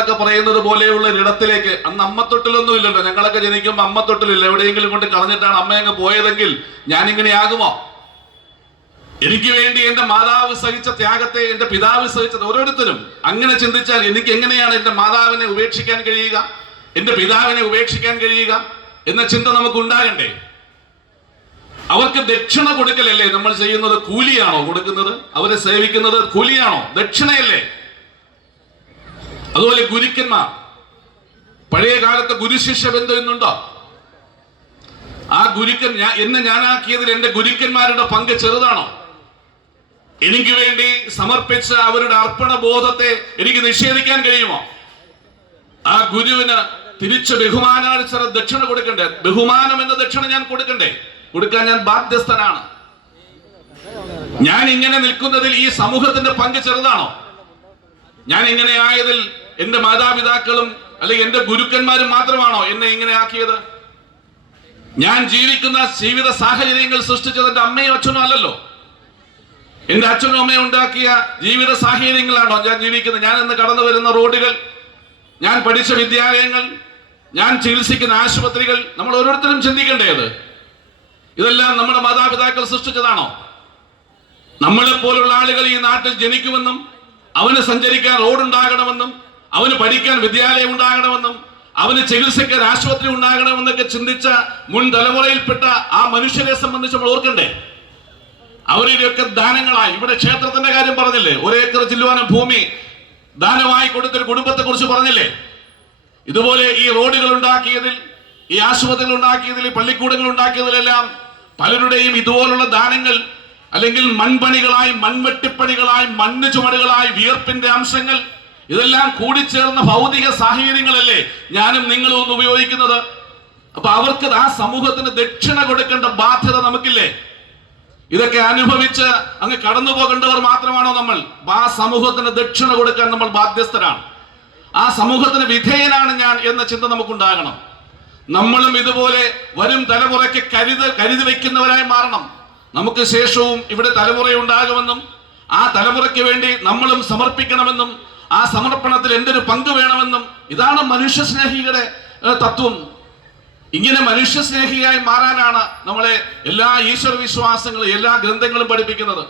ഒക്കെ പറയുന്നത് പോലെയുള്ള ഒരിടത്തിലേക്ക്, അന്ന് അമ്മത്തൊട്ടിലൊന്നും ഇല്ലല്ലോ, ഞങ്ങളൊക്കെ ജനിക്കുമ്പോൾ അമ്മത്തൊട്ടിലില്ല, എവിടെയെങ്കിലും കൊണ്ട് കളഞ്ഞിട്ടാണ് അമ്മ അങ്ങ് പോയതെങ്കിൽ ഞാനിങ്ങനെ ആകുമോ? എനിക്ക് വേണ്ടി എന്റെ മാതാവ് സഹിച്ച ത്യാഗത്തെ എന്റെ പിതാവ് സഹിച്ചത്, ഓരോരുത്തരും അങ്ങനെ ചിന്തിച്ചാൽ എനിക്ക് എങ്ങനെയാണ് എന്റെ മാതാവിനെ ഉപേക്ഷിക്കാൻ കഴിയുക, എന്റെ പിതാവിനെ ഉപേക്ഷിക്കാൻ കഴിയുക എന്ന ചിന്ത നമുക്ക് ഉണ്ടാകണ്ടേ? അവർക്ക് ദക്ഷിണ കൊടുക്കലല്ലേ നമ്മൾ ചെയ്യുന്നത്? കൂലിയാണോ കൊടുക്കുന്നത്? അവരെ സേവിക്കുന്നത് കൂലിയാണോ? ദക്ഷിണയല്ലേ? അതുപോലെ ഗുരുക്കന്മാർ, പഴയ കാലത്ത് ഗുരുശിഷ്യ ബന്ധം എന്നുണ്ടോ? ആ ഗുരുക്കൻ എന്നെ ഞാനാക്കിയതിൽ എന്റെ ഗുരുക്കന്മാരുടെ പങ്ക് ചെറുതാണോ? എനിക്ക് വേണ്ടി സമർപ്പിച്ച അവരുടെ അർപ്പണ ബോധത്തെ എനിക്ക് നിഷേധിക്കാൻ കഴിയുമോ? ആ ഗുരുവിന് തിരിച്ച് ബഹുമാനാനുസര ദക്ഷിണ കൊടുക്കണ്ടേ? ബഹുമാനം എന്ന ദക്ഷിണ ഞാൻ കൊടുക്കണ്ടേ? കൊടുക്കാൻ ഞാൻ ബാധ്യസ്ഥനാണ്. ഞാൻ ഇങ്ങനെ നിൽക്കുന്നതിൽ ഈ സമൂഹത്തിന്റെ പങ്ക് ചെറുതാണോ? ഞാൻ ഇങ്ങനെ ആയതിൽ എന്റെ മാതാപിതാക്കളും അല്ലെങ്കിൽ എന്റെ ഗുരുക്കന്മാരും മാത്രമാണോ എന്നെ ഇങ്ങനെ ആക്കിയത്? ഞാൻ ജീവിക്കുന്ന ജീവിത സാഹചര്യങ്ങൾ സൃഷ്ടിച്ചത് എന്റെ അമ്മയും അച്ഛനും അല്ലല്ലോ. എന്റെ അച്ഛനും അമ്മയും ഉണ്ടാക്കിയ ജീവിത സാഹചര്യങ്ങളാണോ ഞാൻ ജീവിക്കുന്നത്? ഞാൻ ഇന്ന് കടന്നു വരുന്ന റോഡുകൾ, ഞാൻ പഠിച്ച വിദ്യാലയങ്ങൾ, ഞാൻ ചികിത്സിക്കുന്ന ആശുപത്രികൾ, നമ്മൾ ഓരോരുത്തരും ചിന്തിക്കേണ്ടത് ഇതെല്ലാം നമ്മുടെ മാതാപിതാക്കൾ സൃഷ്ടിച്ചതാണോ? നമ്മളെ പോലുള്ള ആളുകൾ ഈ നാട്ടിൽ ജനിക്കുമെന്നും അവന് സഞ്ചരിക്കാൻ റോഡുണ്ടാകണമെന്നും അവന് പഠിക്കാൻ വിദ്യാലയം ഉണ്ടാകണമെന്നും അവന് ചികിത്സിക്കാൻ ആശുപത്രി ഉണ്ടാകണമെന്നൊക്കെ ചിന്തിച്ച മുൻ തലമുറയിൽപ്പെട്ട ആ മനുഷ്യരെ സംബന്ധിച്ച് നമ്മൾ ഓർക്കണ്ടേ? അവരുടെയൊക്കെ ദാനങ്ങളായി, ഇവിടെ ക്ഷേത്രത്തിന്റെ കാര്യം പറഞ്ഞില്ലേ, 1 ഏക്കർ ചില്ലുവാനം ഭൂമി ദാനമായി കൊടുത്തൊരു കുടുംബത്തെ കുറിച്ച് പറഞ്ഞില്ലേ? ഇതുപോലെ ഈ റോഡുകൾ ഉണ്ടാക്കിയതിൽ, ഈ ആശുപത്രികൾ ഉണ്ടാക്കിയതിൽ, ഈ പള്ളിക്കൂടങ്ങൾ ഉണ്ടാക്കിയതിലെല്ലാം പലരുടെയും ഇതുപോലുള്ള ദാനങ്ങൾ, അല്ലെങ്കിൽ മൺപണികളായി, മൺവെട്ടിപ്പണികളായി, മണ്ണ് ചുമടുകളായി, വിയർപ്പിന്റെ അംശങ്ങൾ, ഇതെല്ലാം കൂടിച്ചേർന്ന ഭൗതിക സാഹചര്യങ്ങളല്ലേ ഞാനും നിങ്ങളും ഒന്ന് ഉപയോഗിക്കുന്നത്? അപ്പൊ അവർക്ക് ആ സമൂഹത്തിന് ദക്ഷിണ കൊടുക്കേണ്ട ബാധ്യത നമുക്കില്ലേ? ഇതൊക്കെ അനുഭവിച്ച് അങ്ങ് കടന്നു പോകേണ്ടവർ മാത്രമാണോ നമ്മൾ? ആ സമൂഹത്തിന് ദക്ഷിണ കൊടുക്കാൻ നമ്മൾ ബാധ്യസ്ഥരാണ്. ആ സമൂഹത്തിന് വിധേയനാണ് ഞാൻ എന്ന ചിന്ത നമുക്കുണ്ടാകണം. നമ്മളും ഇതുപോലെ വരും തലമുറയ്ക്ക് കരുതി വയ്ക്കുന്നവരായി മാറണം. നമുക്ക് ശേഷവും ഇവിടെ തലമുറയുണ്ടാകുമെന്നും ആ തലമുറയ്ക്ക് വേണ്ടി നമ്മളും സമർപ്പിക്കണമെന്നും ആ സമർപ്പണത്തിൽ എൻ്റെ ഒരു പങ്ക് വേണമെന്നും, ഇതാണ് മനുഷ്യസ്നേഹിയുടെ തത്വം. ഇങ്ങനെ മനുഷ്യസ്നേഹിയായി മാറാനാണ് നമ്മളെ എല്ലാ ഈശ്വര വിശ്വാസങ്ങളും എല്ലാ ഗ്രന്ഥങ്ങളും പഠിപ്പിക്കുന്നത്.